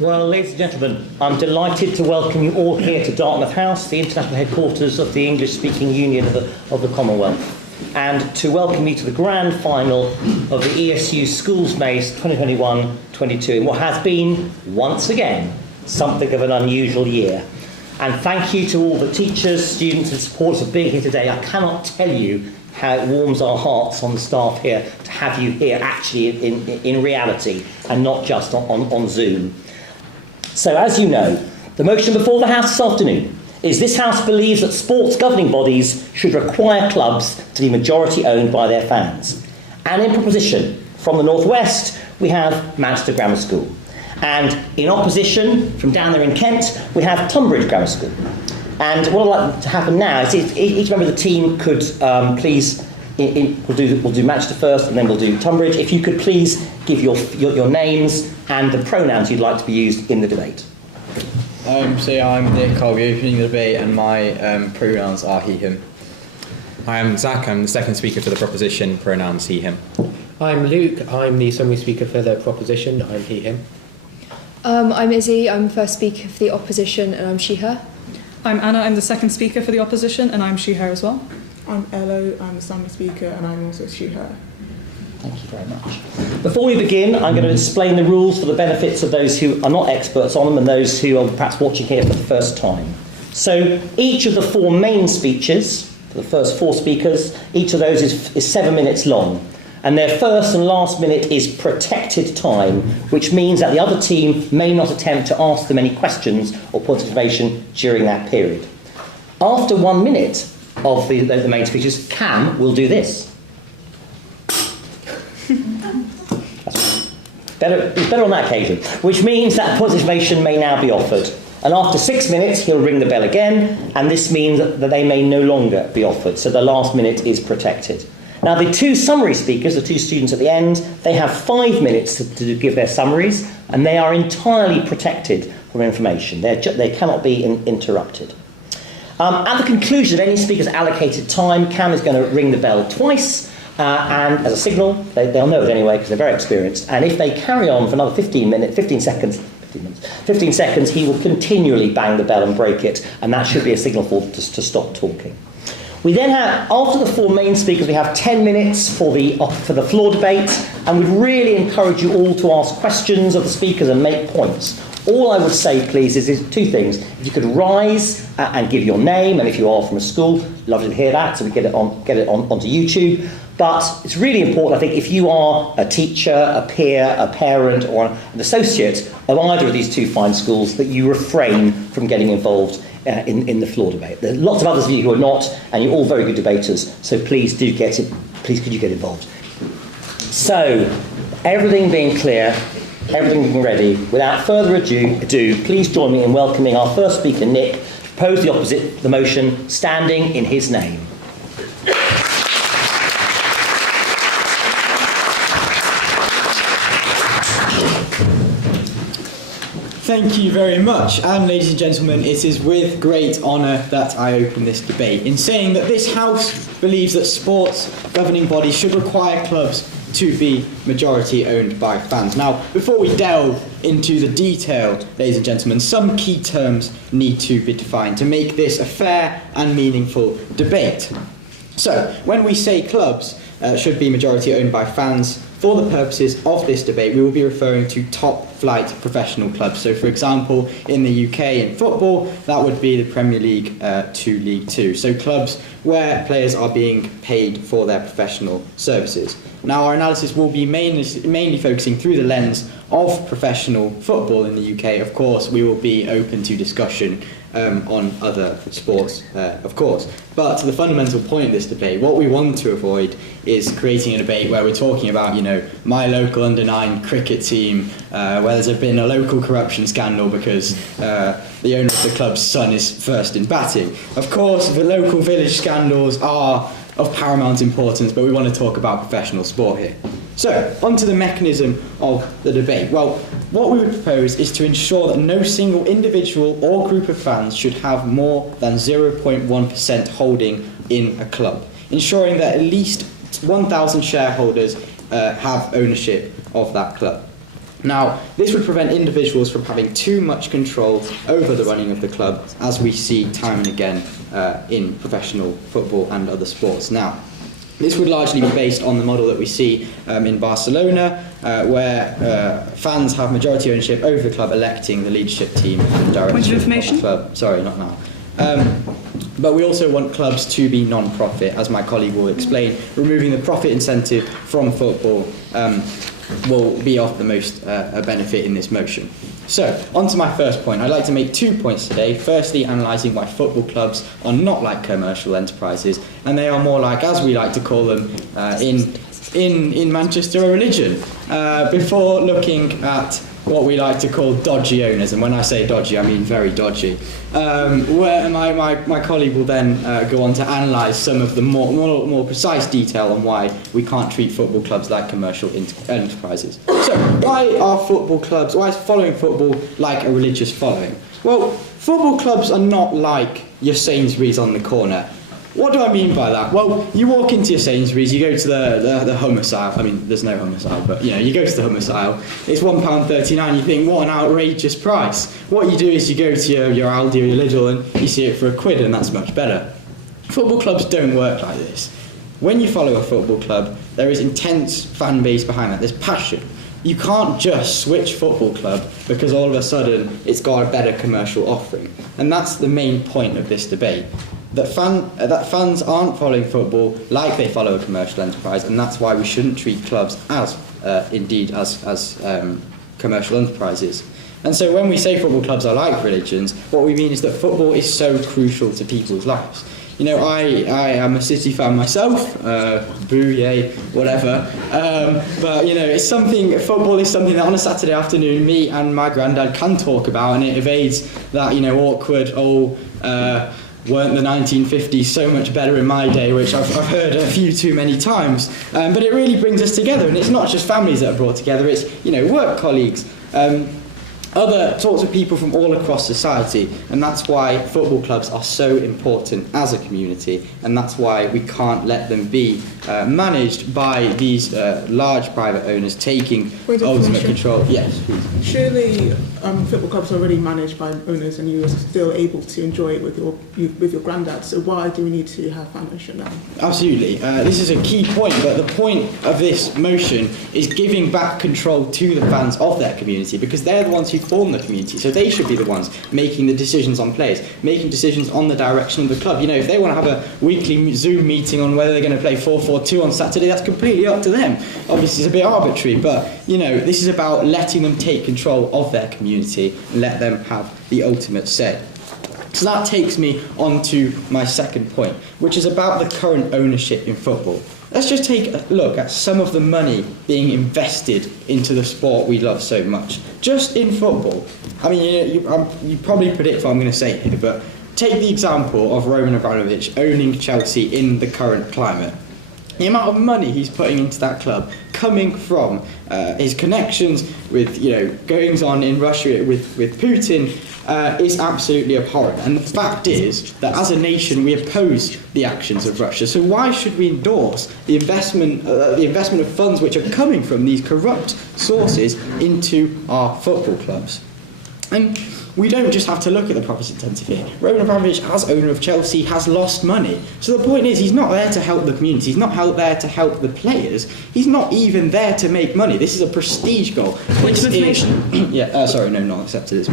Well, ladies and gentlemen, I'm delighted to welcome you all here to Dartmouth House, the international headquarters of the English-speaking Union of the Commonwealth, and to welcome you to the grand final of the ESU Schools Mace 2021-22 in what has been, once again, something of an unusual year. And thank you to all the teachers, students and supporters for being here today. I cannot tell you how it warms our hearts on the staff here to have you here actually in reality and not just on Zoom. So, as you know, the motion before the House this afternoon is this House believes that sports governing bodies should require clubs to be majority owned by their fans. And in proposition from the North West, we have Manchester Grammar School. And in opposition, from down there in Kent, we have Tonbridge Grammar School. And what I'd like to happen now is each member of the team could please, we'll do Manchester first and then we'll do Tonbridge. If you could please give your names and the pronouns you'd like to be used in the debate. So I'm Nick, I'll be opening the debate and my pronouns are he, him. I am Zach, I'm the second speaker for the proposition, pronouns he, him. I'm Luke, I'm the summary speaker for the proposition, I'm he, him. I'm Izzy, I'm the first speaker for the opposition and I'm she, her. I'm Anna, I'm the second speaker for the opposition and I'm she, her as well. I'm Ello, I'm the summary speaker and I'm also she, her. Thank you very much. Before we begin, I'm going to explain the rules for the benefits of those who are not experts on them and those who are perhaps watching here for the first time. So each of the four main speeches, for the first four speakers, each of those is 7 minutes long. And their first and last minute is protected time, which means that the other team may not attempt to ask them any questions or points of information during that period. After 1 minute of the main speeches, Cam will do this. It's better on that occasion, which means that points of information may now be offered. And after 6 minutes, he'll ring the bell again, and this means that they may no longer be offered. So the last minute is protected. Now, the two summary speakers, the two students at the end, they have 5 minutes to give their summaries, and they are entirely protected from information. They cannot be interrupted. At the conclusion of any speaker's allocated time, Cam is going to ring the bell twice, and as a signal, they'll know it anyway because they're very experienced. And if they carry on for another 15 seconds, he will continually bang the bell and break it, and that should be a signal to stop talking. We then have, after the four main speakers, we have 10 minutes for the floor debate, and we'd really encourage you all to ask questions of the speakers and make points. All I would say, please, is two things. If you could rise and give your name, and if you are from a school, lovely to hear that, so we get it onto YouTube. But it's really important, I think, if you are a teacher, a peer, a parent, or an associate of either of these two fine schools, that you refrain from getting involved in the floor debate. There are lots of others of you who are not, and you're all very good debaters, so please do get it. Please could you get involved? So, everything being clear, everything being ready, without further ado, please join me in welcoming our first speaker, Nick, to propose the motion, standing in his name. Thank you very much, and ladies and gentlemen, it is with great honour that I open this debate in saying that this House believes that sports governing bodies should require clubs to be majority owned by fans. Now, before we delve into the detail, ladies and gentlemen, some key terms need to be defined to make this a fair and meaningful debate. So, when we say clubs should be majority owned by fans, for the purposes of this debate, we will be referring to top-flight professional clubs. So, for example, in the UK in football, that would be the Premier League to League Two. So UK where players are being paid for their professional services. Now, our analysis will be mainly focusing through the lens of professional football in the UK. Of course, we will be open to discussion on other sports, of course. But the fundamental point of this debate, what we want to avoid is creating a debate where we're talking about, my local under-9 cricket team, where there's been a local corruption scandal because the owner of the club's son is first in batting. Of course, the local village scandals are of paramount importance, but we want to talk about professional sport here. So, onto the mechanism of the debate. Well, what we would propose is to ensure that no single individual or group of fans should have more than 0.1% holding in a club, ensuring that at least 1,000 shareholders have ownership of that club. Now, this would prevent individuals from having too much control over the running of the club, as we see time and again in professional football and other sports now. This would largely be based on the model that we see in Barcelona, where fans have majority ownership over the club, electing the leadership team and direction Point of information? of the club. Sorry, not now. But we also want clubs to be non-profit, as my colleague will explain. Removing the profit incentive from football will be of the most benefit in this motion. So, on to my first point. I'd like to make 2 points today. Firstly, analysing why football clubs are not like commercial enterprises, and they are more like, as we like to call them in Manchester, a religion. Before looking at what we like to call dodgy owners, and when I say dodgy, I mean very dodgy. Where my colleague will then go on to analyse some of the more precise detail on why we can't treat football clubs like commercial enterprises. So, why is following football like a religious following? Well, football clubs are not like your Sainsbury's on the corner. What do I mean by that? Well, you walk into your Sainsbury's, you go to the hummus aisle. I mean, there's no hummus aisle, but you go to the hummus aisle. It's £1.39. You think, what an outrageous price. What you do is you go to your Aldi or your Lidl and you see it for £1, and that's much better. Football clubs don't work like this. When you follow a football club, there is intense fan base behind that. There's passion. You can't just switch football club because all of a sudden it's got a better commercial offering. And that's the main point of this debate. That fans aren't following football like they follow a commercial enterprise, and that's why we shouldn't treat clubs as commercial enterprises. And so when we say football clubs are like religions, what we mean is that football is so crucial to people's lives. I am a City fan myself, boo, yay, whatever. But it's something. Football is something that on a Saturday afternoon, me and my granddad can talk about, and it evades that awkward weren't the 1950s so much better in my day, which I've heard a few too many times. But it really brings us together, and it's not just families that are brought together, it's work colleagues, other sorts of people from all across society, and that's why football clubs are so important as a community, and that's why we can't let them be managed by these large private owners taking ultimate control. Yes, please. Surely football clubs are already managed by owners and you are still able to enjoy it with your granddad, so why do we need to have fan ownership now? Absolutely. This is a key point, but the point of this motion is giving back control to the fans of their community, because they're the ones who form the community, so they should be the ones making the decisions on players, making decisions on the direction of the club. If they want to have a weekly Zoom meeting on whether they're going to play 4-4-2 on Saturday, that's completely up to them. Obviously it's a bit arbitrary, but this is about letting them take control of their community and let them have the ultimate say. So that takes me on to my second point, which is about the current ownership in football. Let's just take a look at some of the money being invested into the sport we love so much. Just in football. I mean, you probably predict what I'm going to say here, but take the example of Roman Abramovich owning Chelsea in the current climate. The amount of money he's putting into that club, coming from his connections with, goings on in Russia with Putin, is absolutely abhorrent. And the fact is that as a nation we oppose the actions of Russia. So why should we endorse the investment of funds which are coming from these corrupt sources into our football clubs? And we don't just have to look at the profit incentive here. Roman Abramovich, as owner of Chelsea, has lost money. So the point is, he's not there to help the community. He's not there to help the players. He's not even there to make money. This is a prestige goal. Point of information. Not accepted.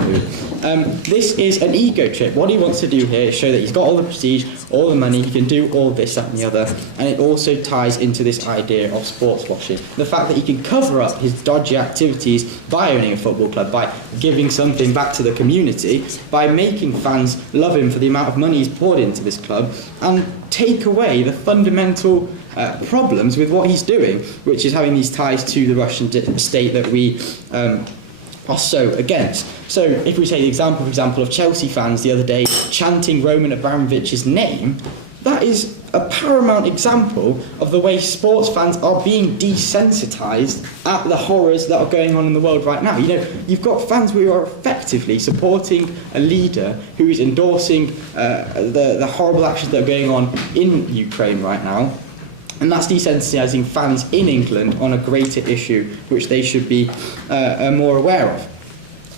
This is an ego trip. What he wants to do here is show that he's got all the prestige, all the money, he can do all this, that and the other. And it also ties into this idea of sports washing. The fact that he can cover up his dodgy activities by owning a football club, by giving something back to the community, by making fans love him for the amount of money he's poured into this club, and take away the fundamental problems with what he's doing, which is having these ties to the Russian state that we are so against. So if we take the example of Chelsea fans the other day chanting Roman Abramovich's name, that is a paramount example of the way sports fans are being desensitised at the horrors that are going on in the world right now. You've got fans who are effectively supporting a leader who is endorsing the horrible actions that are going on in Ukraine right now. And that's desensitising fans in England on a greater issue which they should be more aware of.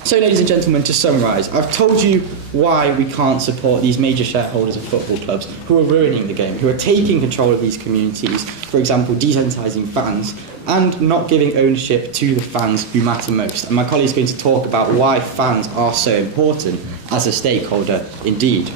So, ladies and gentlemen, to summarise, I've told you why we can't support these major shareholders of football clubs who are ruining the game, who are taking control of these communities, for example, desensitising fans, and not giving ownership to the fans who matter most. And my colleague is going to talk about why fans are so important as a stakeholder indeed.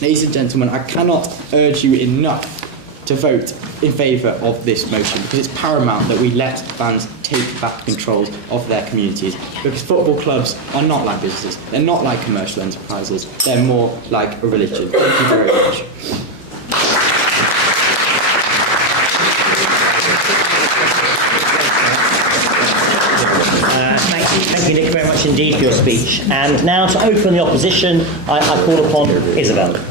Ladies and gentlemen, I cannot urge you enough to vote in favour of this motion, because it's paramount that we let fans take back control of their communities, because football clubs are not like businesses, they're not like commercial enterprises, they're more like a religion. Thank you very much. Thank you, Nick, very much indeed for your speech. And now to open the opposition, I call upon Isabel.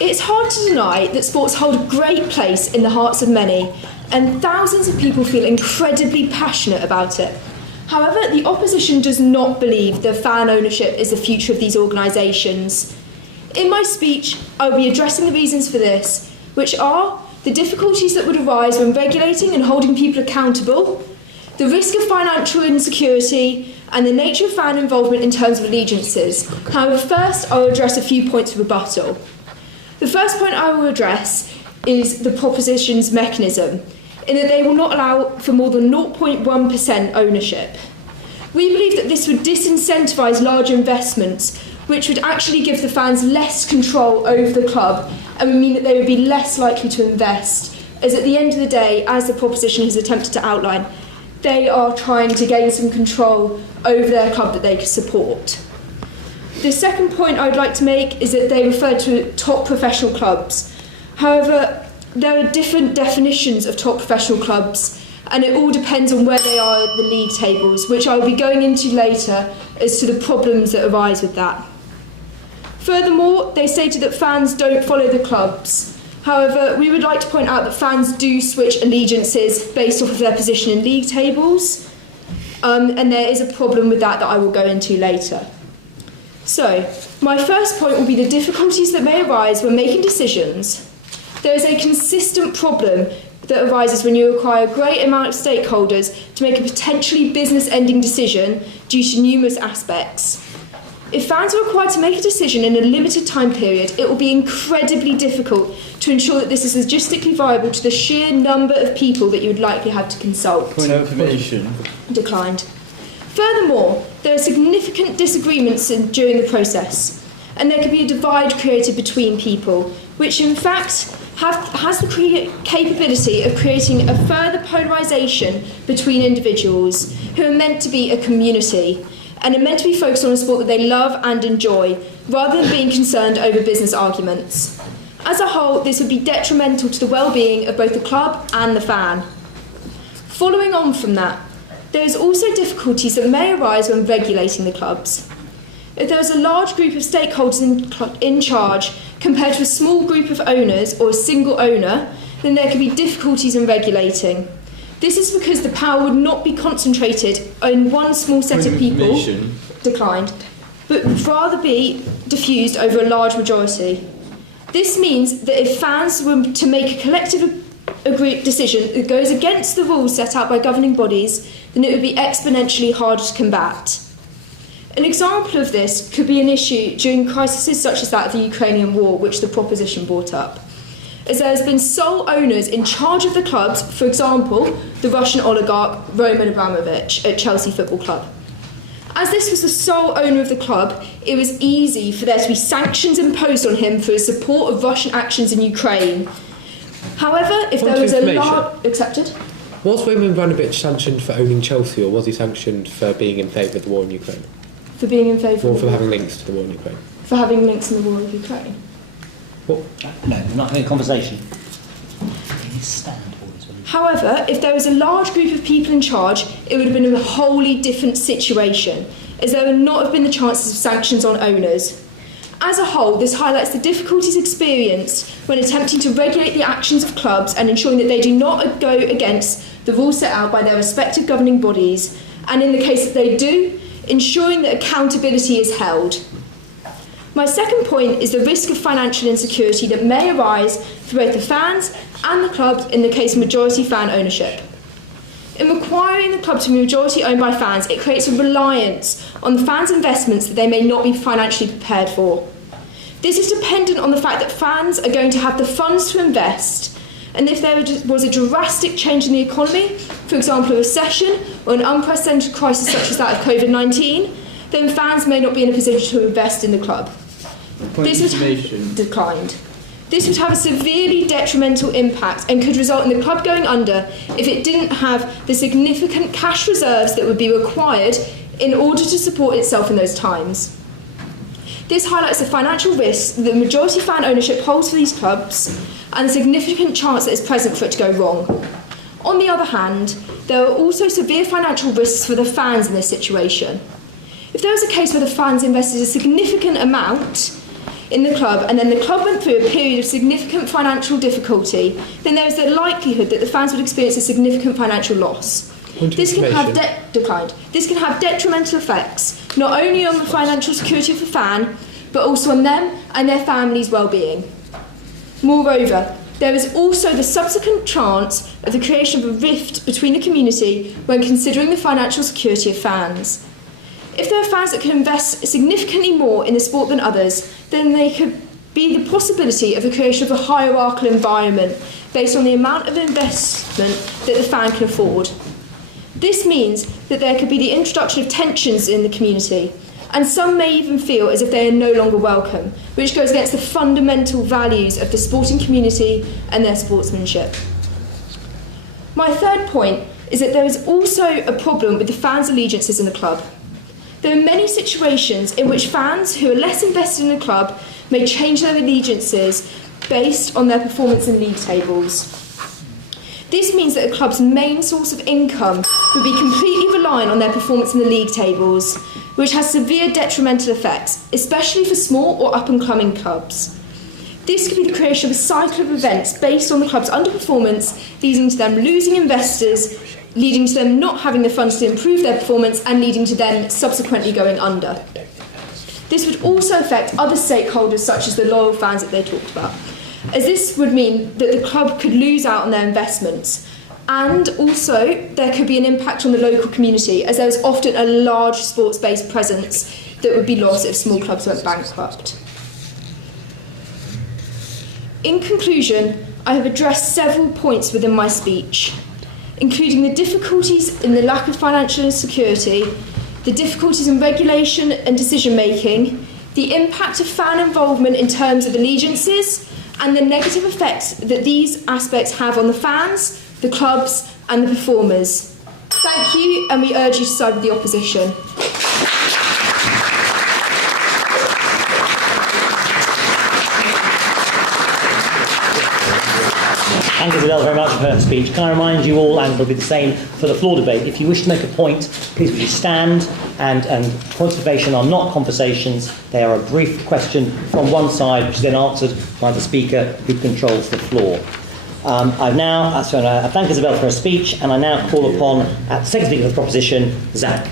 It's hard to deny that sports hold a great place in the hearts of many, and thousands of people feel incredibly passionate about it. However, the opposition does not believe that fan ownership is the future of these organisations. In my speech, I will be addressing the reasons for this, which are the difficulties that would arise when regulating and holding people accountable, the risk of financial insecurity, and the nature of fan involvement in terms of allegiances. However, first I will address a few points of rebuttal. The first point I will address is the proposition's mechanism, in that they will not allow for more than 0.1% ownership. We believe that this would disincentivise larger investments, which would actually give the fans less control over the club and would mean that they would be less likely to invest, as at the end of the day, as the proposition has attempted to outline, they are trying to gain some control over their club that they support. The second point I would like to make is that they refer to top professional clubs. However, there are different definitions of top professional clubs, and it all depends on where they are at the league tables, which I will be going into later as to the problems that arise with that. Furthermore, they stated that fans don't follow the clubs. However, we would like to point out that fans do switch allegiances based off of their position in league tables, and there is a problem with that I will go into later. So, my first point will be the difficulties that may arise when making decisions. There is a consistent problem that arises when you require a great amount of stakeholders to make a potentially business-ending decision due to numerous aspects. If fans are required to make a decision in a limited time period, it will be incredibly difficult to ensure that this is logistically viable to the sheer number of people that you would likely have to consult. Point of information. Declined. Furthermore, there are significant disagreements during the process, and there can be a divide created between people, which in fact has the capability of creating a further polarisation between individuals who are meant to be a community and are meant to be focused on a sport that they love and enjoy, rather than being concerned over business arguments. As a whole, this would be detrimental to the well-being of both the club and the fan. Following on from that, there is also difficulties that may arise when regulating the clubs. If there is a large group of stakeholders in charge compared to a small group of owners or a single owner, then there could be difficulties in regulating. This is because the power would not be concentrated on one small set of people, declined, but would rather be diffused over a large majority. This means that if fans were to make a collective decision that goes against the rules set out by governing bodies, then it would be exponentially harder to combat. An example of this could be an issue during crises such as that of the Ukrainian war, which the proposition brought up, as there has been sole owners in charge of the clubs, for example, the Russian oligarch Roman Abramovich at Chelsea Football Club. As this was the sole owner of the club, it was easy for there to be sanctions imposed on him for his support of Russian actions in Ukraine. However, if there was a large... Accepted? Was Roman Abramovich sanctioned for owning Chelsea, or was he sanctioned for being in favour of the war in Ukraine? For being in favour Or of for having links to the war in Ukraine? For having links in the war of Ukraine. No, we're not having a conversation. However, if there was a large group of people in charge, it would have been a wholly different situation, as there would not have been the chances of sanctions on owners. As a whole, this highlights the difficulties experienced when attempting to regulate the actions of clubs and ensuring that they do not go against the rules set out by their respective governing bodies, and in the case that they do, ensuring that accountability is held. My second point is the risk of financial insecurity that may arise for both the fans and the club in the case of majority fan ownership. In requiring the club to be majority owned by fans, it creates a reliance on the fans' investments that they may not be financially prepared for. This is dependent on the fact that fans are going to have the funds to invest, and if there was a drastic change in the economy, for example a recession or an unprecedented crisis such as that of COVID-19, then fans may not be in a position to invest in the club. This would declined. This would have a severely detrimental impact and could result in the club going under if it didn't have the significant cash reserves that would be required in order to support itself in those times. This highlights the financial risk that majority fan ownership holds for these clubs and the significant chance that is present for it to go wrong. On the other hand, there are also severe financial risks for the fans in this situation. If there was a case where the fans invested a significant amount in the club and then the club went through a period of significant financial difficulty, then there is the likelihood that the fans would experience a significant financial loss. This can have detrimental effects, not only on the financial security of the fan, but also on them and their families' well-being. Moreover, there is also the subsequent chance of the creation of a rift between the community when considering the financial security of fans. If there are fans that can invest significantly more in the sport than others, then there could be the possibility of the creation of a hierarchical environment based on the amount of investment that the fan can afford. This means that there could be the introduction of tensions in the community, and some may even feel as if they are no longer welcome, which goes against the fundamental values of the sporting community and their sportsmanship. My third point is that there is also a problem with the fans' allegiances in the club. There are many situations in which fans who are less invested in the club may change their allegiances based on their performance in league tables. This means that a club's main source of income would be completely reliant on their performance in the league tables, which has severe detrimental effects, especially for small or up-and-coming clubs. This could be the creation of a cycle of events based on the club's underperformance, leading to them losing investors, leading to them not having the funds to improve their performance and leading to them subsequently going under. This would also affect other stakeholders such as the loyal fans that they talked about, as this would mean that the club could lose out on their investments, and also there could be an impact on the local community, as there is often a large sports-based presence that would be lost if small clubs went bankrupt. In conclusion, I have addressed several points within my speech, including the difficulties in the lack of financial security, the difficulties in regulation and decision-making, the impact of fan involvement in terms of allegiances, and the negative effects that these aspects have on the fans, the clubs, and the performers. Thank you, and we urge you to side with the opposition. Thank you, Isabel, very much for her speech. Can I remind you all, and it'll be the same for the floor debate, if you wish to make a point, please would you stand, and points of observation are not conversations, they are a brief question from one side, which is then answered by the speaker who controls the floor. I thank Isabel for her speech, and I now call upon the second speaker of the proposition, Zach.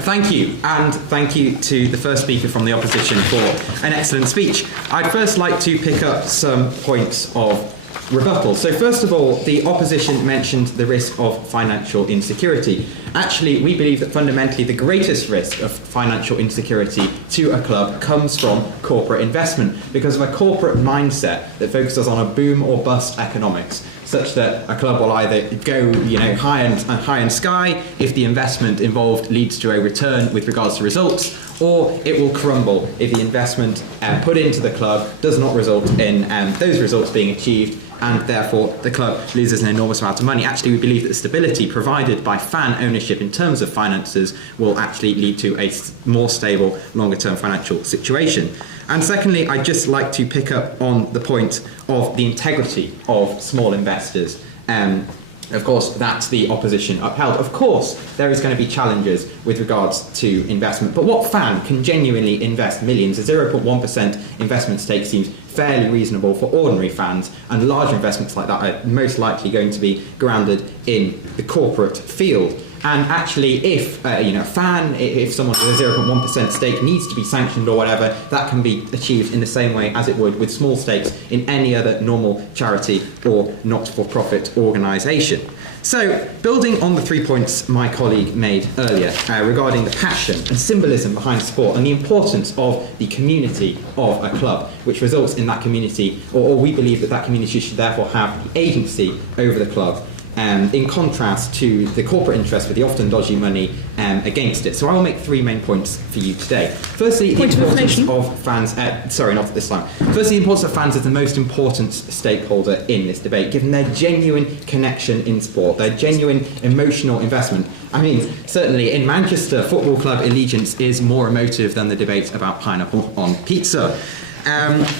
Thank you, and thank you to the first speaker from the opposition for an excellent speech. I'd first like to pick up some points of rebuttal. So first of all, the opposition mentioned the risk of financial insecurity. Actually, we believe that fundamentally the greatest risk of financial insecurity to a club comes from corporate investment, because of a corporate mindset that focuses on a boom or bust economics, such that a club will either go, high and sky if the investment involved leads to a return with regards to results, or it will crumble if the investment put into the club does not result in those results being achieved, and therefore the club loses an enormous amount of money. Actually, we believe that the stability provided by fan ownership in terms of finances will actually lead to a more stable, longer-term financial situation. And secondly, I'd just like to pick up on the point of the integrity of small investors. Of course, that's the opposition upheld. Of course, there is going to be challenges with regards to investment, but what fan can genuinely invest millions? A 0.1% investment stake seems fairly reasonable for ordinary fans, and large investments like that are most likely going to be grounded in the corporate field. And actually, if a fan, if someone with a 0.1% stake needs to be sanctioned or whatever, that can be achieved in the same way as it would with small stakes in any other normal charity or not-for-profit organisation. So, building on the 3 points my colleague made earlier regarding the passion and symbolism behind sport and the importance of the community of a club, which results in that community, or we believe that community should therefore have the agency over the club. In contrast to the corporate interest with the often dodgy money against it. So I will make 3 main points for you today. Firstly, the importance of fans. Sorry, not this time. Firstly, the importance of fans as the most important stakeholder in this debate, given their genuine connection in sport, their genuine emotional investment. I mean, certainly in Manchester, football club allegiance is more emotive than the debate about pineapple on pizza.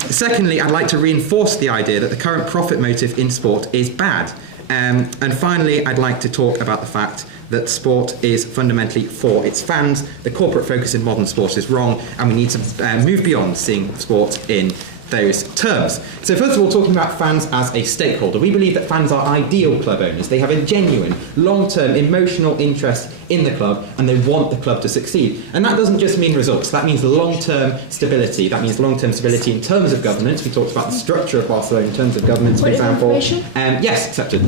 Secondly, I'd like to reinforce the idea that the current profit motive in sport is bad. And finally, I'd like to talk about the fact that sport is fundamentally for its fans. The corporate focus in modern sport is wrong, and we need to move beyond seeing sport in those terms. So first of all, talking about fans as a stakeholder, we believe that fans are ideal club owners. They have a genuine, long-term, emotional interest in the club, and they want the club to succeed. And that doesn't just mean results, that means long-term stability. That means long-term stability in terms of governance. We talked about the structure of Barcelona in terms of governance, for example. Yes, accepted.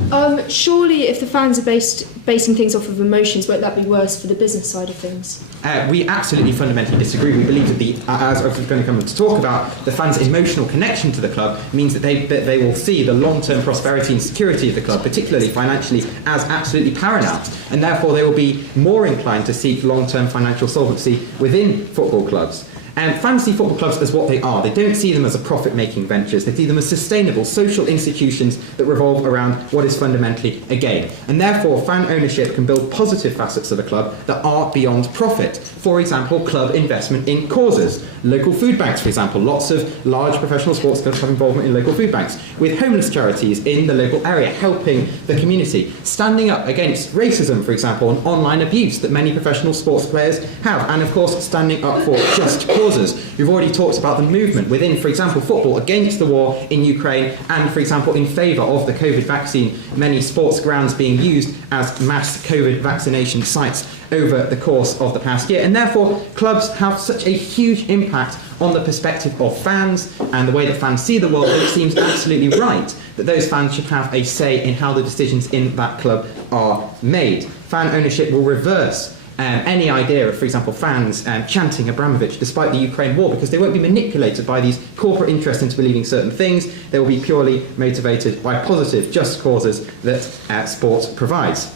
Surely if the fans are basing things off of emotions, won't that be worse for the business side of things? We absolutely fundamentally disagree. We believe that as I was going to come to talk about, the fans' emotional connection to the club means that they will see the long-term prosperity and security of the club, particularly financially, as absolutely paramount, and therefore they will be more inclined to seek long-term financial solvency within football clubs. And fans see football clubs as what they are. They don't see them as a profit-making ventures. They see them as sustainable social institutions that revolve around what is fundamentally a game. And therefore, fan ownership can build positive facets of a club that are beyond profit. For example, club investment in causes. Local food banks, for example. Lots of large professional sports clubs have involvement in local food banks. With homeless charities in the local area, helping the community. Standing up against racism, for example, and online abuse that many professional sports players have. And of course, standing up for just causes. We've already talked about the movement within, for example, football against the war in Ukraine and, for example, in favour of the COVID vaccine, many sports grounds being used as mass COVID vaccination sites over the course of the past year. And therefore, clubs have such a huge impact on the perspective of fans and the way that fans see the world, that it seems absolutely right that those fans should have a say in how the decisions in that club are made. Fan ownership will reverse any idea of, for example, fans chanting Abramovich despite the Ukraine war, because they won't be manipulated by these corporate interests into believing certain things. They will be purely motivated by positive, just causes that sport provides.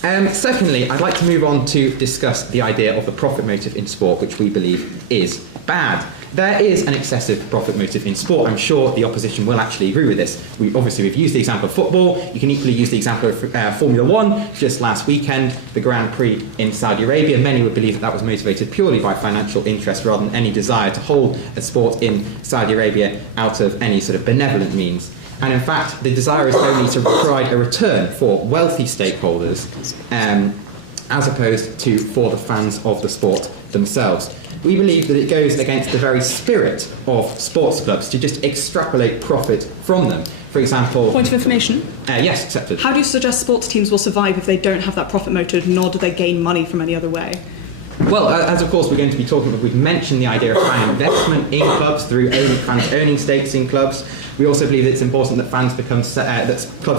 Secondly, I'd like to move on to discuss the idea of the profit motive in sport, which we believe is bad. There is an excessive profit motive in sport. I'm sure the opposition will actually agree with this. We've used the example of football. You can equally use the example of Formula One. Just last weekend, the Grand Prix in Saudi Arabia. Many would believe that was motivated purely by financial interest rather than any desire to hold a sport in Saudi Arabia out of any sort of benevolent means. And in fact, the desire is only to provide a return for wealthy stakeholders as opposed to for the fans of the sport themselves. We believe that it goes against the very spirit of sports clubs to just extrapolate profit from them. For example... Point of information? Yes, accepted. How do you suggest sports teams will survive if they don't have that profit motive, nor do they gain money from any other way? Well, as of course we're going to be talking about, we've mentioned the idea of fan investment in clubs through fans owning stakes in clubs. We also believe that it's important that clubs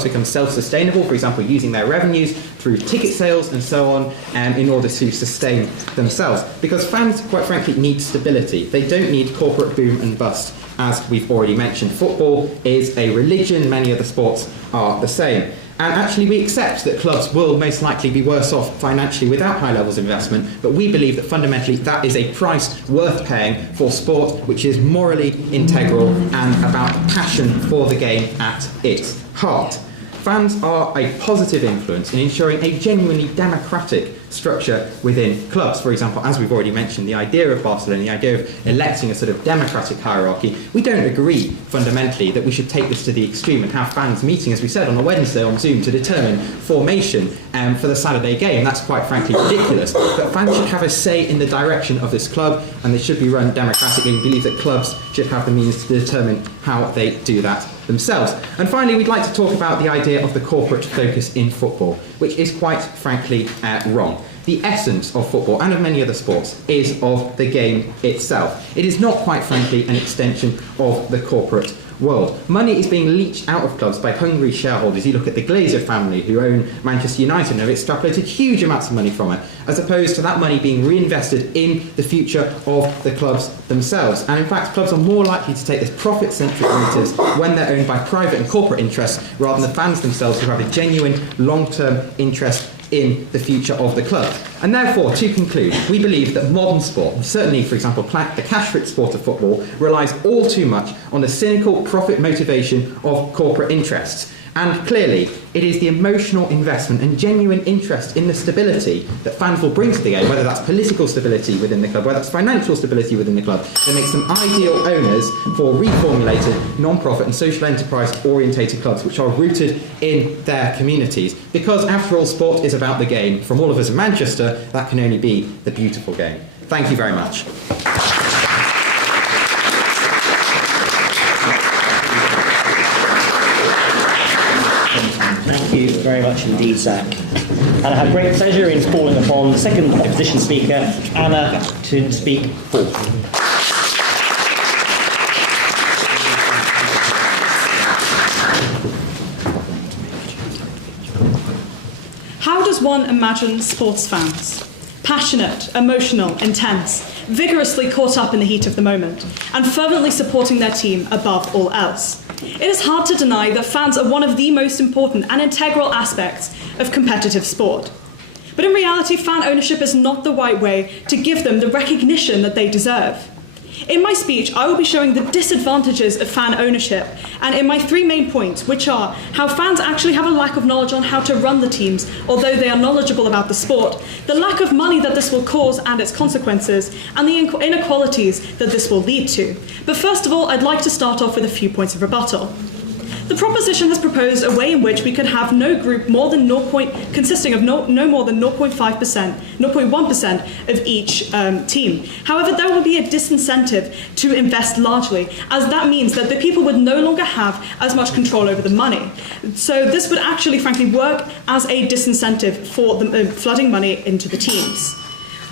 become self-sustainable, for example, using their revenues through ticket sales and so on, in order to sustain themselves. Because fans, quite frankly, need stability. They don't need corporate boom and bust, as we've already mentioned. Football is a religion, many other sports are the same. And actually we accept that clubs will most likely be worse off financially without high levels of investment, but we believe that fundamentally that is a price worth paying for sport which is morally integral and about passion for the game at its heart. Fans are a positive influence in ensuring a genuinely democratic structure within clubs. For example, as we've already mentioned, the idea of Barcelona, the idea of electing a sort of democratic hierarchy, we don't agree fundamentally that we should take this to the extreme and have fans meeting, as we said, on a Wednesday on Zoom to determine formation for the Saturday game. That's quite frankly ridiculous. But fans should have a say in the direction of this club, and they should be run democratically. We believe that clubs should have the means to determine how they do that themselves. And finally, we'd like to talk about the idea of the corporate focus in football, which is quite frankly wrong. The essence of football and of many other sports is of the game itself. It is not, quite frankly, an extension of the corporate world. Money is being leached out of clubs by hungry shareholders. You look at the Glazer family, who own Manchester United, and have extrapolated huge amounts of money from it, as opposed to that money being reinvested in the future of the clubs themselves. And in fact, clubs are more likely to take this profit-centric motives when they're owned by private and corporate interests, rather than the fans themselves, who have a genuine long-term interest in the future of the club. And therefore, to conclude, we believe that modern sport, certainly, for example, the cash-rich sport of football, relies all too much on the cynical profit motivation of corporate interests. And clearly, it is the emotional investment and genuine interest in the stability that fans will bring to the game, whether that's political stability within the club, whether that's financial stability within the club, that makes them ideal owners for reformulated, non-profit and social enterprise-orientated clubs, which are rooted in their communities. Because, after all, sport is about the game. From all of us in Manchester, that can only be the beautiful game. Thank you very much. Thank you very much indeed, Zach. And I have great pleasure in calling upon the second opposition speaker, Anna, to speak fourth. How does one imagine sports fans? Passionate, emotional, intense, vigorously caught up in the heat of the moment, and fervently supporting their team above all else. It is hard to deny that fans are one of the most important and integral aspects of competitive sport. But in reality, fan ownership is not the right way to give them the recognition that they deserve. In my speech, I will be showing the disadvantages of fan ownership, and in my three main points, which are how fans actually have a lack of knowledge on how to run the teams, although they are knowledgeable about the sport, the lack of money that this will cause and its consequences, and the inequalities that this will lead to. But first of all, I'd like to start off with a few points of rebuttal. The proposition has proposed a way in which we could have no group more than consisting of no more than 0.1% of each team. However, there will be a disincentive to invest largely, as that means that the people would no longer have as much control over the money. So this would actually, frankly, work as a disincentive for flooding money into the teams.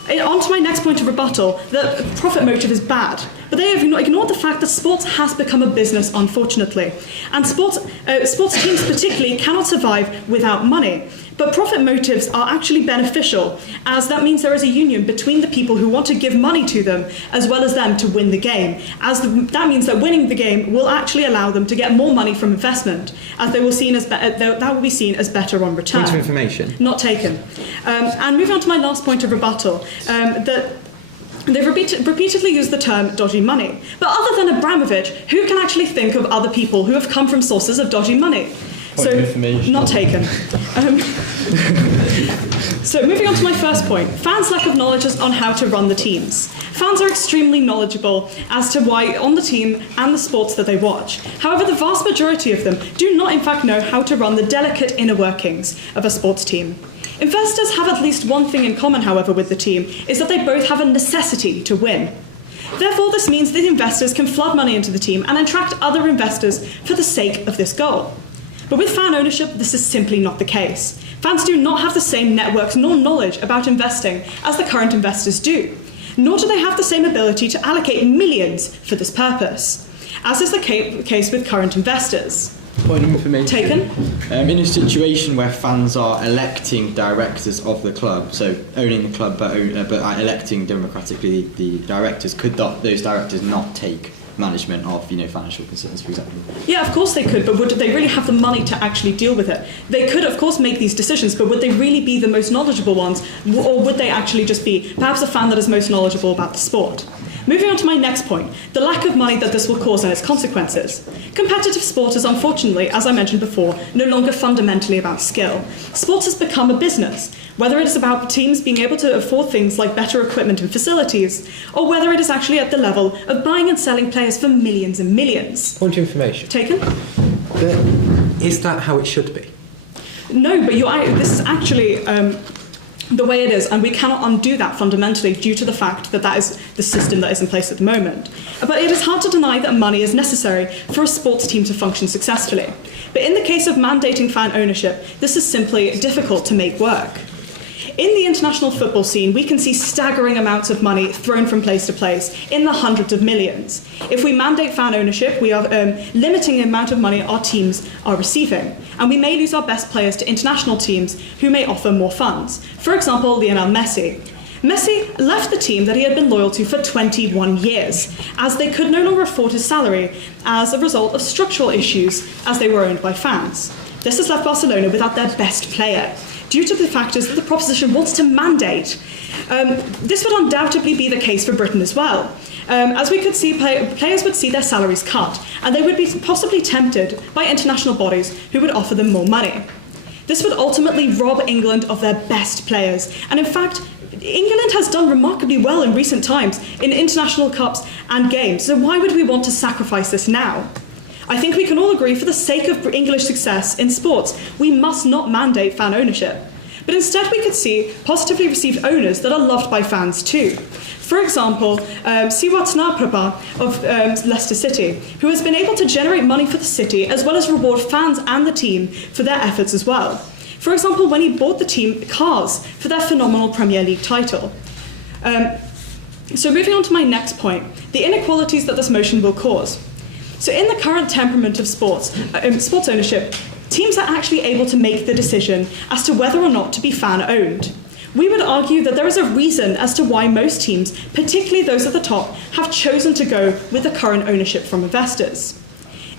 On to my next point of rebuttal, the profit motive is bad. But they have ignored the fact that sports has become a business, unfortunately. And sports teams particularly cannot survive without money. But profit motives are actually beneficial, as that means there is a union between the people who want to give money to them, as well as them to win the game. That means that winning the game will actually allow them to get more money from investment, as that will be seen as better on return. Point of information. Not taken. And moving on to my last point of rebuttal, that they've repeatedly used the term dodgy money. But other than Abramovich, who can actually think of other people who have come from sources of dodgy money? Not taken. So moving on to my first point, fans' lack of knowledge on how to run the teams. Fans are extremely knowledgeable as to why on the team and the sports that they watch. However, the vast majority of them do not in fact know how to run the delicate inner workings of a sports team. Investors have at least one thing in common, however, with the team, is that they both have a necessity to win. Therefore, this means that investors can flood money into the team and attract other investors for the sake of this goal. But with fan ownership, this is simply not the case. Fans do not have the same networks nor knowledge about investing as the current investors do, nor do they have the same ability to allocate millions for this purpose, as is the case with current investors. Point of information. Taken. In a situation where fans are electing directors of the club, so owning the club but electing democratically the directors, could those directors not take management of financial concerns, for example? Yeah, of course they could, but would they really have the money to actually deal with it? They could, of course, make these decisions, but would they really be the most knowledgeable ones, or would they actually just be perhaps a fan that is most knowledgeable about the sport? Moving on to my next point, the lack of money that this will cause and its consequences. Competitive sport is unfortunately, as I mentioned before, no longer fundamentally about skill. Sports has become a business, whether it is about teams being able to afford things like better equipment and facilities, or whether it is actually at the level of buying and selling players for millions and millions. Point of information. Taken? Is that how it should be? No, but this is actually the way it is, and we cannot undo that fundamentally due to the fact that that is the system that is in place at the moment. But it is hard to deny that money is necessary for a sports team to function successfully. But in the case of mandating fan ownership, this is simply difficult to make work. In the international football scene, we can see staggering amounts of money thrown from place to place, in the hundreds of millions. If we mandate fan ownership, we are limiting the amount of money our teams are receiving, and we may lose our best players to international teams who may offer more funds. For example, Lionel Messi. Messi left the team that he had been loyal to for 21 years, as they could no longer afford his salary as a result of structural issues, as they were owned by fans. This has left Barcelona without their best player, due to the factors that the proposition wants to mandate. This would undoubtedly be the case for Britain as well. As we could see, players would see their salaries cut, and they would be possibly tempted by international bodies who would offer them more money. This would ultimately rob England of their best players, and in fact, England has done remarkably well in recent times in international cups and games, so why would we want to sacrifice this now? I think we can all agree, for the sake of English success in sports, we must not mandate fan ownership. But instead we could see positively received owners that are loved by fans too. For example, Siwa Tnaprapa of Leicester City, who has been able to generate money for the city as well as reward fans and the team for their efforts as well. For example, when he bought the team cars for their phenomenal Premier League title. So moving on to my next point, the inequalities that this motion will cause. So in the current temperament of sports ownership, teams are actually able to make the decision as to whether or not to be fan-owned. We would argue that there is a reason as to why most teams, particularly those at the top, have chosen to go with the current ownership from investors.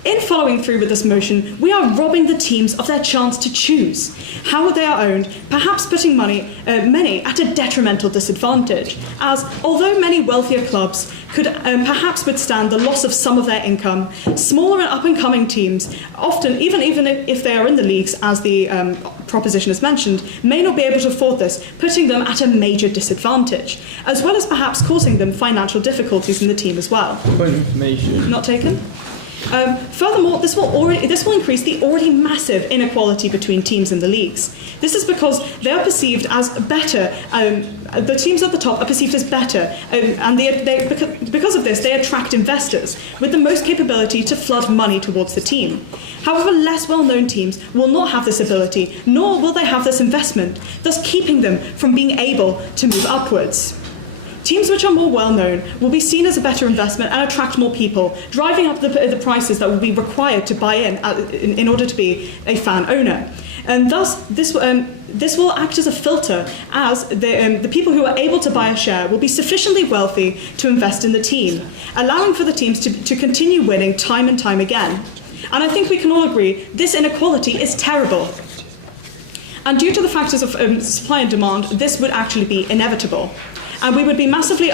In following through with this motion, we are robbing the teams of their chance to choose how they are owned, perhaps putting many at a detrimental disadvantage, as although many wealthier clubs could perhaps withstand the loss of some of their income, smaller and up-and-coming teams, often even if they are in the leagues, as the proposition has mentioned, may not be able to afford this, putting them at a major disadvantage, as well as perhaps causing them financial difficulties in the team as well. Point of information. Not taken? Furthermore, this will increase the already massive inequality between teams in the leagues. This is because they are perceived as better. The teams at the top are perceived as better, and because of this, they attract investors with the most capability to flood money towards the team. However, less well-known teams will not have this ability, nor will they have this investment, thus keeping them from being able to move upwards. Teams which are more well-known will be seen as a better investment and attract more people, driving up the prices that will be required to buy in order to be a fan owner. And thus, this will act as a filter, as the people who are able to buy a share will be sufficiently wealthy to invest in the team, allowing for the teams to continue winning time and time again. And I think we can all agree this inequality is terrible. And due to the factors of supply and demand, this would actually be inevitable. And we would be massively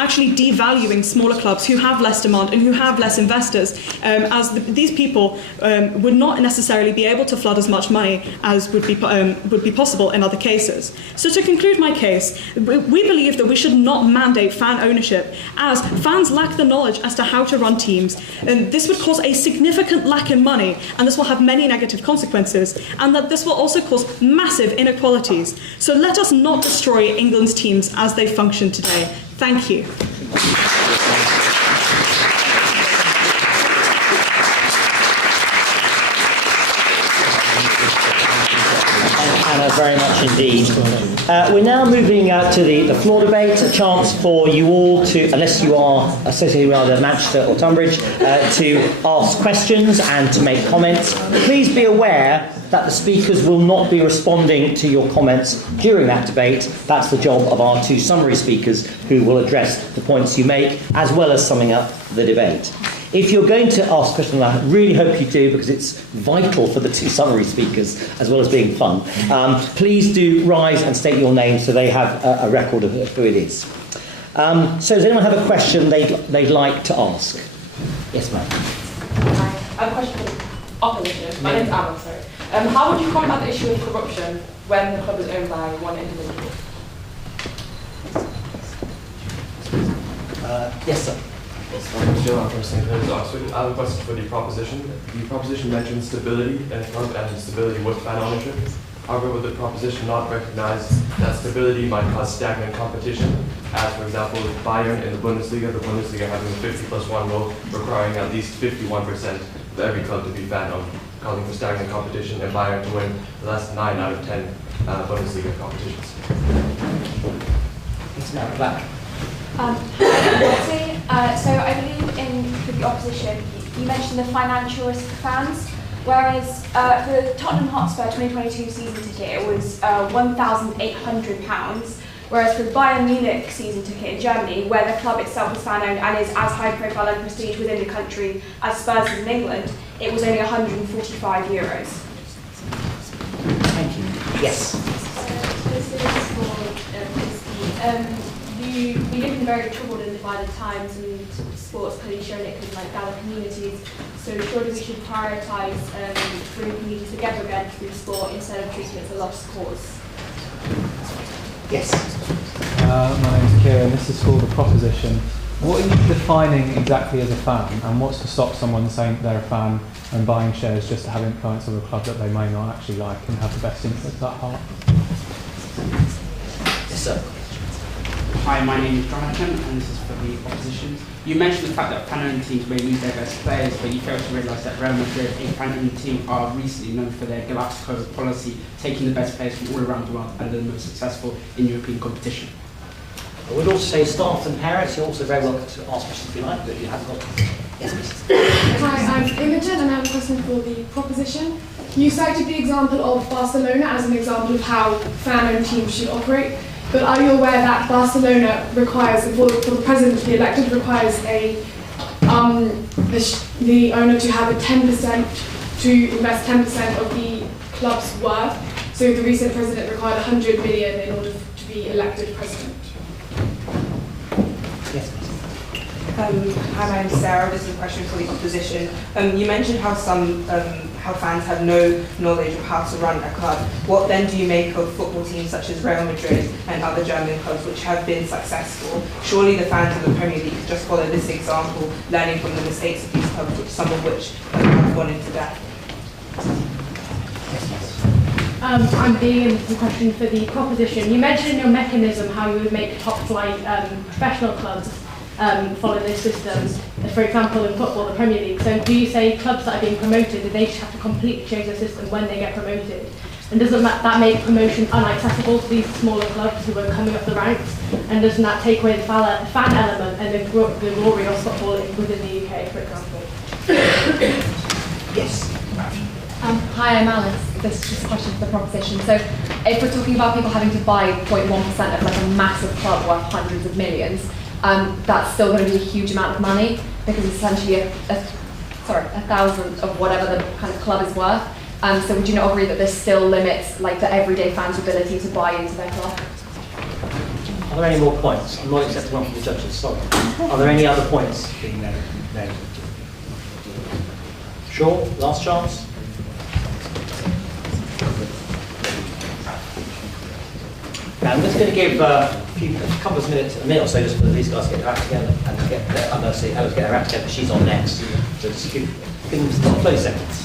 actually devaluing smaller clubs who have less demand and who have less investors, as these people would not necessarily be able to flood as much money as would be possible in other cases. So to conclude my case, we believe that we should not mandate fan ownership, as fans lack the knowledge as to how to run teams, and this would cause a significant lack in money, and this will have many negative consequences, and that this will also cause massive inequalities. So let us not destroy England's teams as they function today. Thank you. Anna, very much indeed. We're now moving to the floor debate, a chance for you all to, unless you are associated with either Manchester or Tonbridge, to ask questions and to make comments. Please be aware that the speakers will not be responding to your comments during that debate. That's the job of our two summary speakers, who will address the points you make, as well as summing up the debate. If you're going to ask questions, I really hope you do, because it's vital for the two summary speakers, as well as being fun. Please do rise and state your name so they have a record of who it is. So does anyone have a question they'd like to ask? Yes, ma'am. Hi. I have a question for the opposition. My name's Anna, sorry. How would you combat the issue of corruption when the club is owned by one individual? Yes, sir. I have a question for the proposition. The proposition mentions stability and club and stability with fan ownership. However, would the proposition not recognize that stability might cause stagnant competition? As, for example, Bayern in the Bundesliga having a 50+1 rule requiring at least 51% of every club to be fan-owned, causing for stagnant competition and Bayern to win the last 9 out of 10 Bundesliga competitions. It's now back. So I believe in the opposition, you mentioned the financial risk of fans, whereas for the Tottenham Hotspur 2022 season ticket it was £1,800, whereas for the Bayern Munich season ticket in Germany, where the club itself is fan-owned and is as high profile and prestige within the country as Spurs is in England, it was only €145. Thank you. Yes. We live in very troubled and divided times, and sports clearly shown it can gather communities. So surely we should prioritise bringing communities together again through sport instead of treating it as a lost cause. Yes. My name's Kieran. This is called the proposition. What are you defining exactly as a fan, and what's to stop someone saying that they're a fan and buying shares just to have influence of a club that they may not actually like and have the best interests at heart? Yes, sir. Hi, my name is Jonathan, and this is for the opposition. You mentioned the fact that fan-owned teams may lose their best players, but you fail to realise that Real Madrid, a fan-owned team, are recently known for their Galacticos policy, taking the best players from all around the world and are the most successful in European competition. I would also say staff and parents, you're also very welcome to ask questions if you like, but you haven't got. Yes, please. Hi, I'm Imogen, and I have a question for the proposition. You cited the example of Barcelona as an example of how fan-owned teams should operate. But are you aware that Barcelona requires, for the president to be elected, requires the owner to have 10% to invest 10% of the club's worth? So the recent president required 100 million in order to be elected president. Yes. Hi, my name's Sarah. This is a question for the opposition. You mentioned how how fans have no knowledge of how to run a club. What then do you make of football teams such as Real Madrid and other German clubs which have been successful? Surely the fans of the Premier League could just follow this example, learning from the mistakes of these clubs, some of which have gone into debt. I'm being the question for the proposition. You mentioned in your mechanism how you would make top-flight professional clubs follow this system, for example in football, the Premier League. So do you say clubs that are being promoted, do they just have to completely change their system when they get promoted? And doesn't that make promotion unaccessible to these smaller clubs who are coming up the ranks? And doesn't that take away the fan element and the glory of football within the UK, for example? Yes. Hi, I'm Alice. This is just a question for the proposition. So if we're talking about people having to buy 0.1% of a massive club worth hundreds of millions, that's still going to be a huge amount of money because it's essentially a thousandth of whatever the kind of club is worth. So would you not agree that this still limits the everyday fans' ability to buy into their club? Are there any more points? I'm not accepting one from the judges, sorry. Are there any other points being made? Sure, last chance. Now, I'm just going to give a couple of minutes, a minute or so, just for these guys to get their act together and get their, I'm going to see Ella's get her act together. She's on next. So just give them 30 seconds.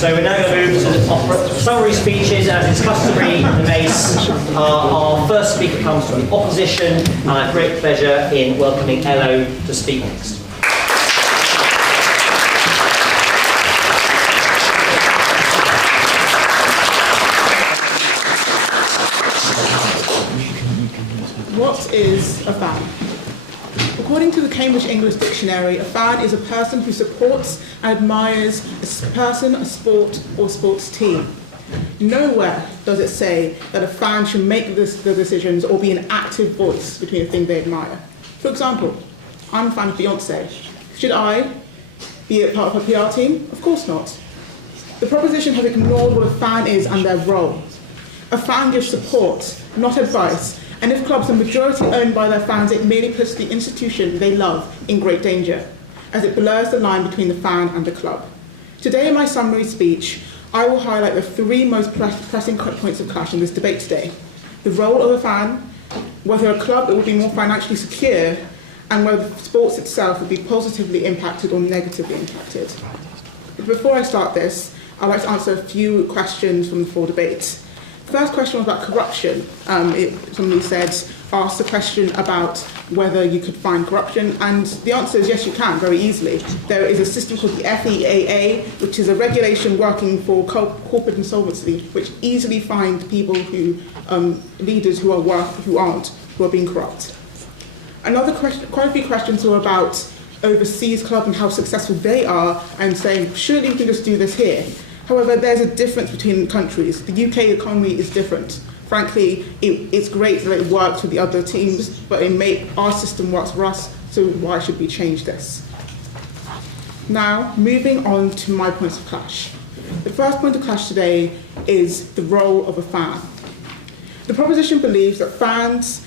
So we're now going to move to the summary speeches, as is customary in the Mace. Our first speaker comes from the opposition, and I have great pleasure in welcoming Ello to speak next. What is a fan? According to the Cambridge English Dictionary, a fan is a person who supports and admires a person, a sport, or sports team. Nowhere does it say that a fan should make the decisions or be an active voice between a thing they admire. For example, I'm a fan of Beyonce. Should I be a part of her PR team? Of course not. The proposition has ignored what a fan is and their role. A fan gives support, not advice, and if clubs are majority owned by their fans, it merely puts the institution they love in great danger, as it blurs the line between the fan and the club. Today in my summary speech, I will highlight the three most pressing points of clash in this debate today. The role of a fan, whether a club that will be more financially secure, and whether sports itself will be positively impacted or negatively impacted. But before I start this, I'd like to answer a few questions from the floor debate. The first question was about corruption. Somebody asked the question about whether you could find corruption, and the answer is yes, you can, very easily. There is a system called the FEAA, which is a regulation working for corporate insolvency, which easily find people who, leaders who are being corrupt. Another question, quite a few questions were about overseas clubs and how successful they are, and saying, surely we can just do this here. However, there's a difference between countries. The UK economy is different. Frankly, it's great that it works with the other teams, but our system works for us, so why should we change this? Now, moving on to my points of clash. The first point of clash today is the role of a fan. The proposition believes that fans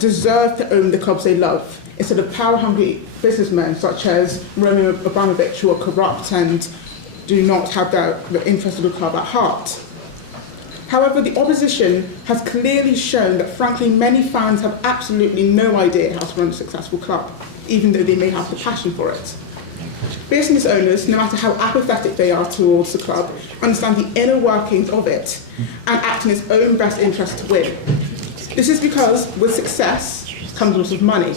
deserve to own the clubs they love, instead of power-hungry businessmen such as Roman Abramovich, who are corrupt and do not have the interest of the club at heart. However, the opposition has clearly shown that, frankly, many fans have absolutely no idea how to run a successful club, even though they may have the passion for it. Business owners, no matter how apathetic they are towards the club, understand the inner workings of it and act in its own best interest to win. This is because, with success, comes lots of money.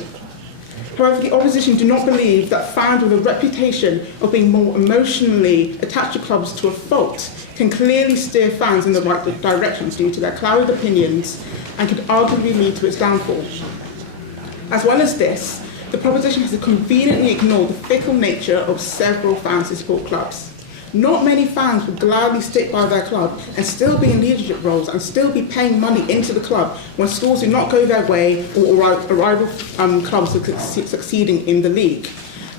However, the opposition do not believe that fans with a reputation of being more emotionally attached to clubs to a fault can clearly steer fans in the right directions due to their clouded opinions and could arguably lead to its downfall. As well as this, the proposition has conveniently ignored the fickle nature of several fantasy sport clubs. Not many fans would gladly stick by their club and still be in leadership roles and still be paying money into the club when scores do not go their way or rival clubs are succeeding in the league.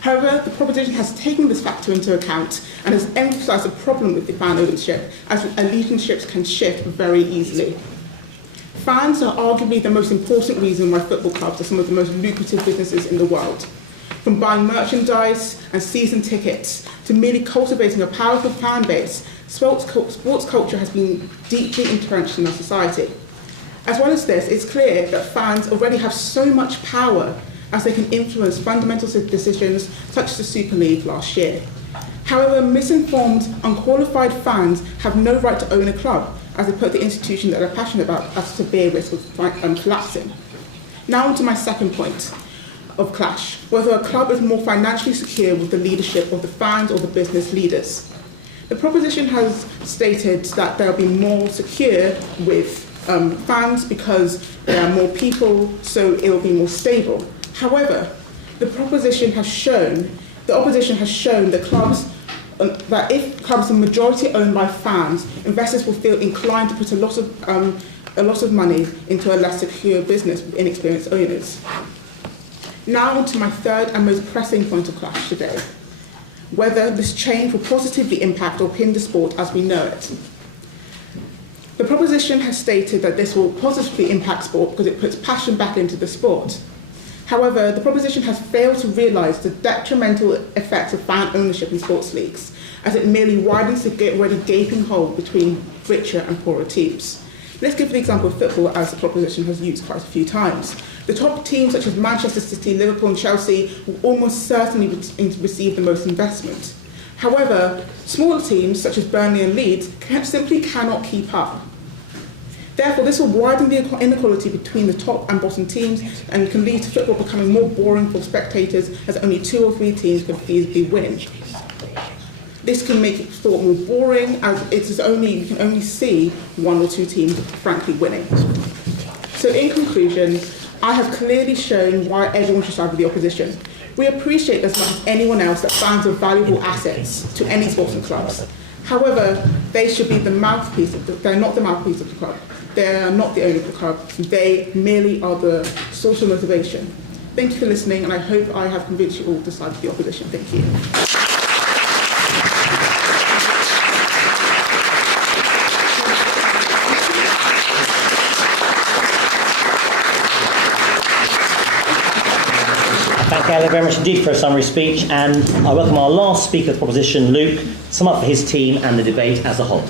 However, the proposition has taken this factor into account and has emphasised the problem with the fan ownership, as allegianceships can shift very easily. Fans are arguably the most important reason why football clubs are some of the most lucrative businesses in the world. From buying merchandise and season tickets to merely cultivating a powerful fan base, sports culture has been deeply entrenched in our society. As well as this, it's clear that fans already have so much power as they can influence fundamental decisions such as the Super League last year. However, misinformed, unqualified fans have no right to own a club, as they put the institution that they're passionate about at severe risk of collapsing. Now on to my second point of clash, whether a club is more financially secure with the leadership of the fans or the business leaders. The proposition has stated that they'll be more secure with fans because there are more people, so it will be more stable. However, the opposition has shown that that if clubs are majority owned by fans, investors will feel inclined to put a lot of money into a less secure business with inexperienced owners. Now on to my third and most pressing point of clash today, whether this change will positively impact or hinder sport as we know it. The proposition has stated that this will positively impact sport because it puts passion back into the sport. However, the proposition has failed to realise the detrimental effects of fan ownership in sports leagues, as it merely widens the already gaping hole between richer and poorer teams. Let's give the example of football, as the proposition has used quite a few times. The top teams such as Manchester City, Liverpool and Chelsea will almost certainly receive the most investment. However, smaller teams such as Burnley and Leeds simply cannot keep up. Therefore, this will widen the inequality between the top and bottom teams and can lead to football becoming more boring for spectators, as only 2 or 3 teams can feasibly win. This can make sport more boring, as you can only see 1 or 2 teams frankly winning. So in conclusion, I have clearly shown why everyone should side with the opposition. We appreciate as much as anyone else that fans are valuable assets to any sporting clubs. However, they should be the mouthpiece they're not the mouthpiece of the club. They are not the owner of the club. They merely are the social motivation. Thank you for listening, and I hope I have convinced you all to side with the opposition. Thank you. Thank you, Ella, very much indeed for a summary speech, and I welcome our last speaker of the proposition, Luke, to sum up for his team and the debate as a whole.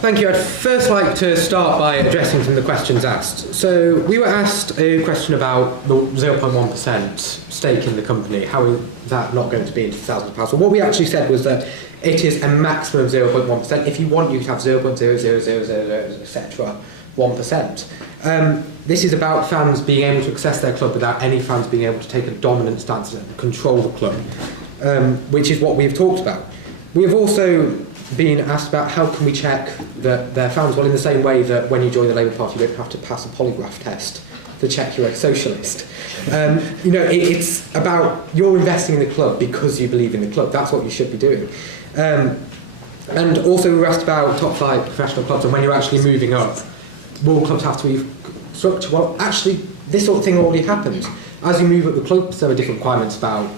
Thank you. I'd first like to start by addressing some of the questions asked. So we were asked a question about the 0.1% stake in the company. How is that not going to be into thousands of pounds? Well, what we actually said was that it is a maximum of 0.1%. If you want, you can have 0.00000, etc. 1%. This is about fans being able to access their club without any fans being able to take a dominant stance and control the club, which is what we've talked about. We have also been asked about how can we check that they're fans. Well, in the same way that when you join the Labour Party, you don't have to pass a polygraph test to check you're a socialist. It's about you're investing in the club because you believe in the club. That's what you should be doing. And also we were asked about top flight professional clubs and when you're actually moving up, will clubs have to be structured? Well, actually, this sort of thing already happens. As you move up the clubs, there are different requirements about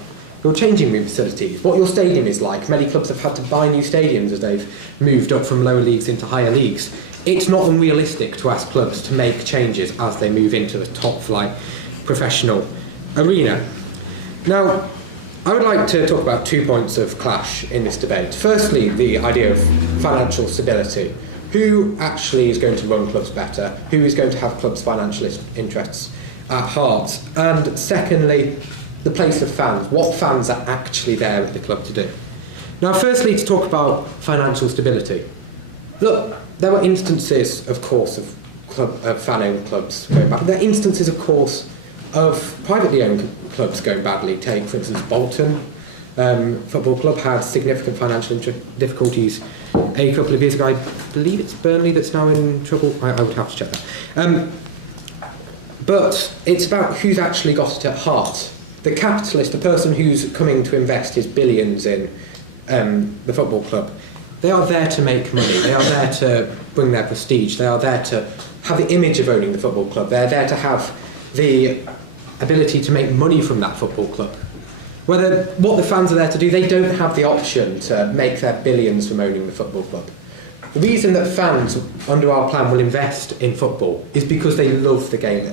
your changing room facilities, what your stadium is like. Many clubs have had to buy new stadiums as they've moved up from lower leagues into higher leagues. It's not unrealistic to ask clubs to make changes as they move into the top flight professional arena. Now, I would like to talk about 2 points of clash in this debate. Firstly, the idea of financial stability. Who actually is going to run clubs better? Who is going to have clubs' financial interests at heart? And secondly, the place of fans. What fans are actually there at the club to do? Now, firstly, to talk about financial stability. Look, there were instances, of course, of fan-owned clubs going bad. There are instances, of course, of privately owned clubs going badly. Take, for instance, Bolton Football Club had significant financial difficulties a couple of years ago. I believe it's Burnley that's now in trouble. I would have to check that. But it's about who's actually got it at heart. The capitalist, the person who's coming to invest his billions in the football club, they are there to make money. They are there to bring their prestige. They are there to have the image of owning the football club. They're there to have the ability to make money from that football club. What the fans are there to do, they don't have the option to make their billions from owning the football club. The reason that fans under our plan will invest in football is because they love the game.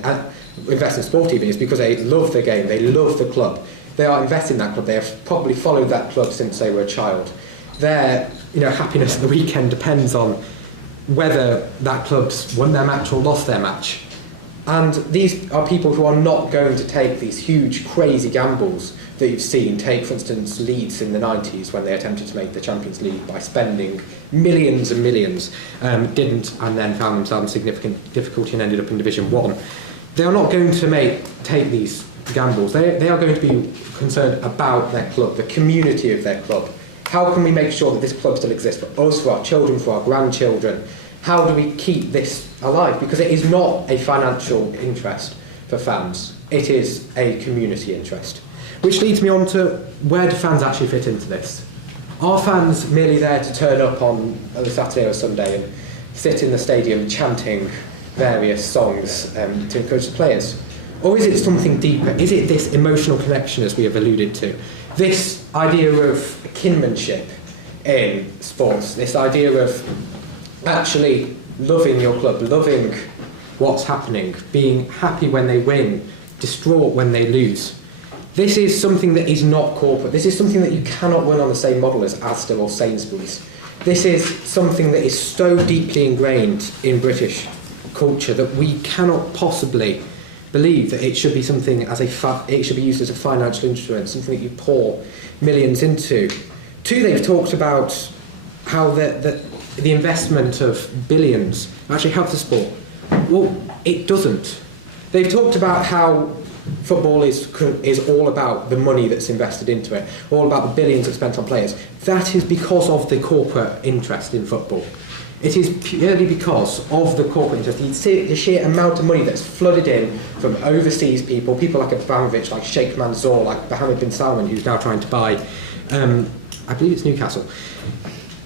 Invest in sport even is because they love the game, they love the club. They are invested in that club. They have probably followed that club since they were a child. Their happiness at the weekend depends on whether that club's won their match or lost their match. And these are people who are not going to take these huge, crazy gambles that you've seen. Take, for instance, Leeds in the 90s when they attempted to make the Champions League by spending millions and millions, didn't, and then found themselves in significant difficulty and ended up in Division 1. They are not going to take these gambles. They are going to be concerned about their club, the community of their club. How can we make sure that this club still exists for us, for our children, for our grandchildren? How do we keep this alive? Because it is not a financial interest for fans. It is a community interest. Which leads me on to where do fans actually fit into this? Are fans merely there to turn up on a Saturday or Sunday and sit in the stadium chanting various songs to encourage the players? Or is it something deeper? Is it this emotional connection, as we have alluded to? This idea of kinship in sports, this idea of actually loving your club, loving what's happening, being happy when they win, distraught when they lose. This is something that is not corporate. This is something that you cannot run on the same model as Asda or Sainsbury's. This is something that is so deeply ingrained in British culture that we cannot possibly believe that it should be something it should be used as a financial instrument, something that you pour millions into. Two, they've talked about how the investment of billions actually helps the sport. Well, it doesn't. They've talked about how football is all about the money that's invested into it, all about the billions that's spent on players. That is because of the corporate interest in football. It is purely because of the corporate interest, the sheer amount of money that's flooded in from overseas people like Abramovich, like Sheikh Mansour, like Mohammed bin Salman, who's now trying to buy, I believe it's Newcastle.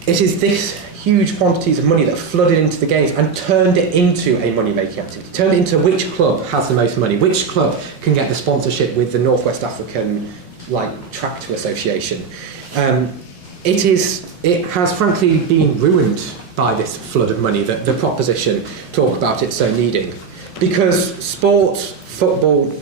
It is this huge quantities of money that flooded into the games and turned it into a money-making activity, turned it into which club has the most money, which club can get the sponsorship with the Northwest African Tractor Association. It has frankly been ruined by this flood of money that the proposition talk about it so needing. Because sport, football,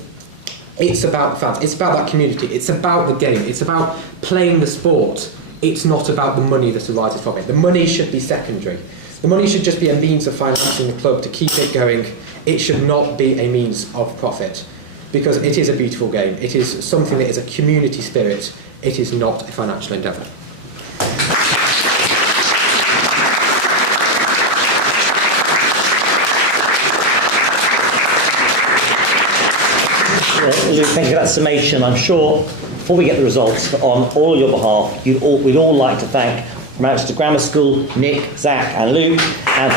it's about the fans, it's about that community, it's about the game, it's about playing the sport. It's not about the money that arises from it. The money should be secondary. The money should just be a means of financing the club to keep it going. It should not be a means of profit, because it is a beautiful game. It is something that is a community spirit. It is not a financial endeavour. Luke, thank you for that summation. I'm sure, before we get the results, on all your behalf, we'd all like to thank from Manchester Grammar School, Nick, Zach and Luke, and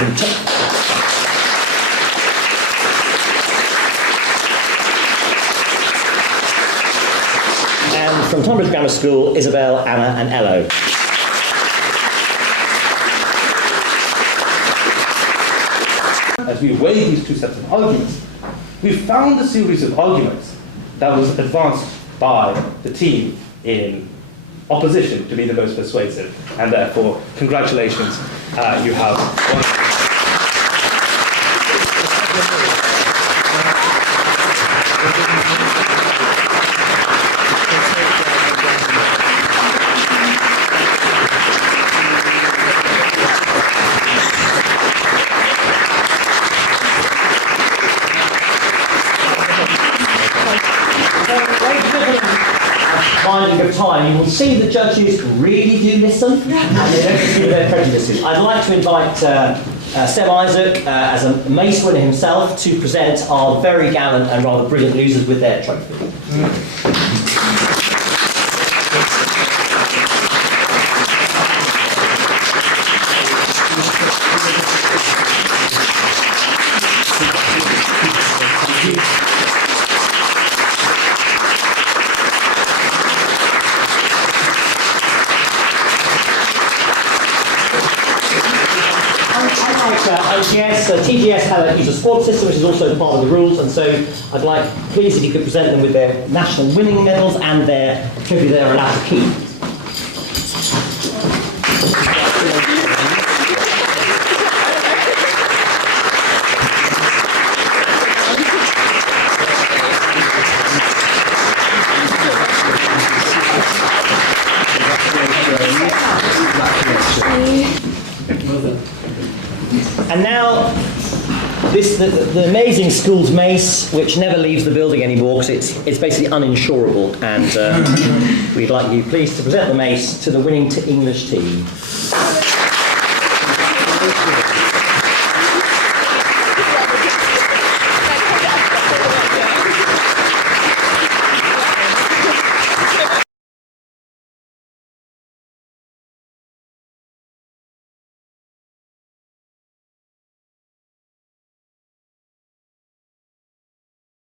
from Tonbridge Grammar School, Isabel, Anna and Ello. As we weigh these two sets of arguments, we found a series of arguments that was advanced by the team in opposition to be the most persuasive, and therefore, congratulations, you have won. Of time, you will see the judges really do listen and they don't see their prejudices. I'd like to invite Seb Isaac, as a Mace winner himself, to present our very gallant and rather brilliant losers with their trophy. TGS have use a squad system, which is also part of the rules, and so I'd like, please, if you could present them with their national winning medals and their trophy they're allowed to keep. And now, the amazing Schools Mace, which never leaves the building anymore because it's basically uninsurable, and we'd like you please to present the mace to the winning English team.